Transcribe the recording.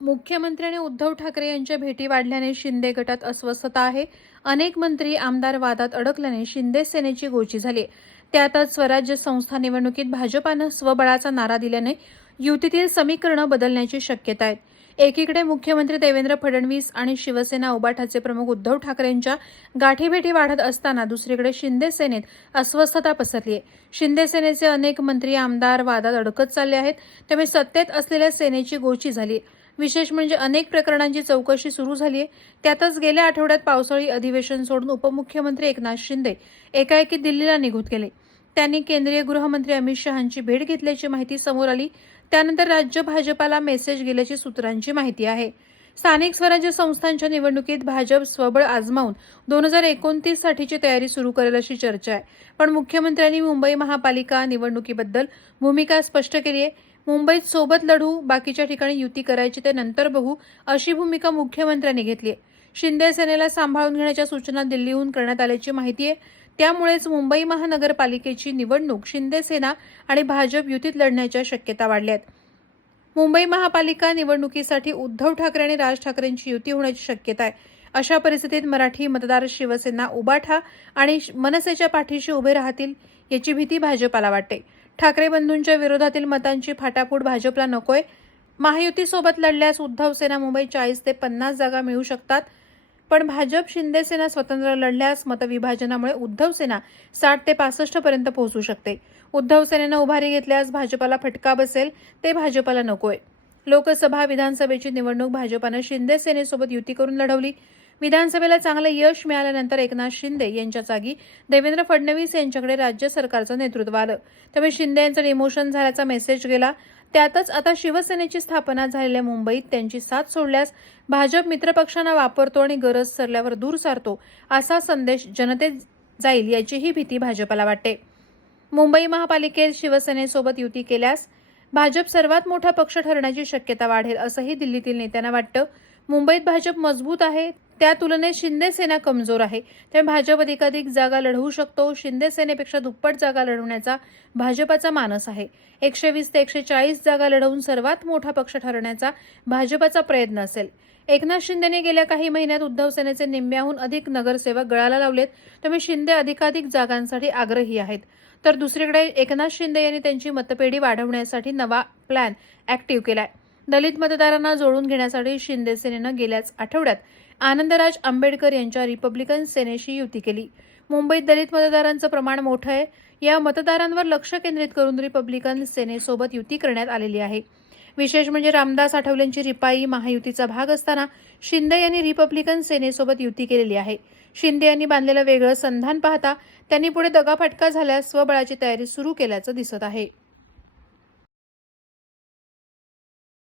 मुख्यमंत्री आणि उद्धव ठाकरे यांच्या भेटी वाढल्याने शिंदे गटात अस्वस्थता आहे. अनेक मंत्री आमदार वादात अडकल्याने शिंदे सेनेची गोची झाली त्यातच स्वराज्य संस्था निवडणुकीत भाजपानं स्वबळाचा नारा दिल्याने युतीतील समीकरणं बदलण्याची शक्यता आहे. एकीकडे मुख्यमंत्री देवेंद्र फडणवीस आणि शिवसेना उबाठाचे प्रमुख उद्धव ठाकरेंच्या गाठीभेटी वाढत असताना दुसरीकडे शिंदे सेनेत अस्वस्थता पसरली आहे. शिंदे सेनेचे अनेक मंत्री आमदार वादात अडकत चालले आहेत. त्यामुळे सत्तेत असलेल्या सेनेची गोची झाली आहे. विशेष म्हणजे अनेक प्रकरणांची चौकशी सुरू झाली आहे त्यातच गेल्या आठवड्यात पावसाळी अधिवेशन सोडून उपमुख्यमंत्री एकनाथ शिंदे एकाएकी दिल्लीला निघून गेले. त्यांनी केंद्रीय गृहमंत्री अमित शहांची भेट घेतल्याची माहिती समोर आली. त्यानंतर राज्य भाजपाला मेसेज गेल्याची सूत्रांची माहिती आहे. स्थानिक स्वराज्य संस्थांच्या निवडणुकीत भाजप स्वबळ आजमावून दोन हजार एकोणतीस साठीची तयारी सुरू करेल अशी चर्चा आहे. पण मुख्यमंत्र्यांनी मुंबई महापालिका निवडणुकीबद्दल भूमिका स्पष्ट केली आहे मुंबईत सोबत लढू बाकीच्या ठिकाणी युती करायची ते नंतर बघू अशी भूमिका मुख्यमंत्र्यांनी घेतली आहे. शिंदे सेनेला सांभाळून घेण्याच्या सूचना दिल्लीहून करण्यात आल्याची माहिती आहे. त्यामुळेच मुंबई महानगरपालिकेची निवडणूक शिंदे सेना आणि भाजप युतीत लढण्याच्या शक्यता वाढल्या आहेत. मुंबई महापालिका निवडणुकीसाठी उद्धव ठाकरे आणि राज ठाकरेंची युती होण्याची शक्यता आहे. अशा परिस्थितीत मराठी मतदार शिवसेना उबाठा आणि मनसेच्या पाठीशी उभे राहतील याची भीती भाजपाला वाटते. ठाकरे बंधूंच्या विरोधातील मतांची फाटाफूट भाजपला नकोय. महायुतीसोबत लढल्यास उद्धव सेना मुंबईत चाळीस ते पन्नास जागा मिळू शकतात. पण भाजप शिंदेसेना स्वतंत्र लढल्यास मतविभाजनामुळे उद्धव सेना साठ ते पासष्ट पर्यंत पोहोचू शकते. उद्धव सेनेनं उभारी घेतल्यास भाजपाला फटका बसेल ते भाजपाला नकोय. लोकसभा विधानसभेची निवडणूक भाजपानं शिंदे सेनेसोबत युती करून लढवली. विधानसभेला चांगलं यश मिळाल्यानंतर एकनाथ शिंदे यांच्या जागी देवेंद्र फडणवीस यांच्याकडे राज्य सरकारचं नेतृत्व आलं. त्यामुळे शिंदे यांचं डिमोशन झाल्याचा मेसेज गेला. त्यातच आता शिवसेनेची स्थापना झालेल्या मुंबईत त्यांची साथ सोडल्यास भाजप मित्रपक्षांना वापरतो आणि गरज सरल्यावर दूर सारतो असा संदेश जनतेत जाईल याचीही भीती भाजपाला वाटते. मुंबई महापालिकेत शिवसेनेसोबत युती केल्यास भाजप सर्वात मोठा पक्ष ठरण्याची शक्यता वाढेल असंही दिल्लीतील नेत्यांना वाटतं. मुंबईत भाजप मजबूत आहे त्या तुलनेत शिंदे सेना कमजोर आहे. त्यामुळे भाजप अधिकाधिक जागा लढवू शकतो. शिंदे सेनेपेक्षा दुप्पट जागा लढवण्याचा भाजपाचा मानस आहे. एकशे वीस ते एकशे चाळीस जागा लढवून सर्वात मोठा पक्ष ठरण्याचा भाजपाचा प्रयत्न असेल. एकनाथ शिंदेने गेल्या काही महिन्यात उद्धव सेनेचे निम्म्याहून अधिक नगरसेवक गळाला लावलेत. त्यामुळे शिंदे अधिकाधिक जागांसाठी आग्रही आहेत. तर दुसरीकडे एकनाथ शिंदे यांनी त्यांची मतपेढी वाढवण्यासाठी नवा प्लॅन ऍक्टिव्ह केलाय. दलित मतदारांना जोडून घेण्यासाठी शिंदे सेनेनं गेल्याच आठवड्यात आनंदराज आंबेडकर यांच्या रिपब्लिकन सेनेशी युती केली. मुंबईत दलित मतदारांचं प्रमाण मोठं आहे. या मतदारांवर लक्ष केंद्रित करून रिपब्लिकन सेनेसोबत युती करण्यात आलेली आहे. विशेष म्हणजे रामदास आठवलेंची रिपाई महायुतीचा भाग असताना शिंदे यांनी रिपब्लिकन सेनेसोबत युती केलेली आहे. शिंदे यांनी बांधलेलं वेगळं संधान पाहता त्यांनी पुढे दगाफटका झाल्यास स्वबळाची तयारी सुरू केल्याचं दिसत आहे.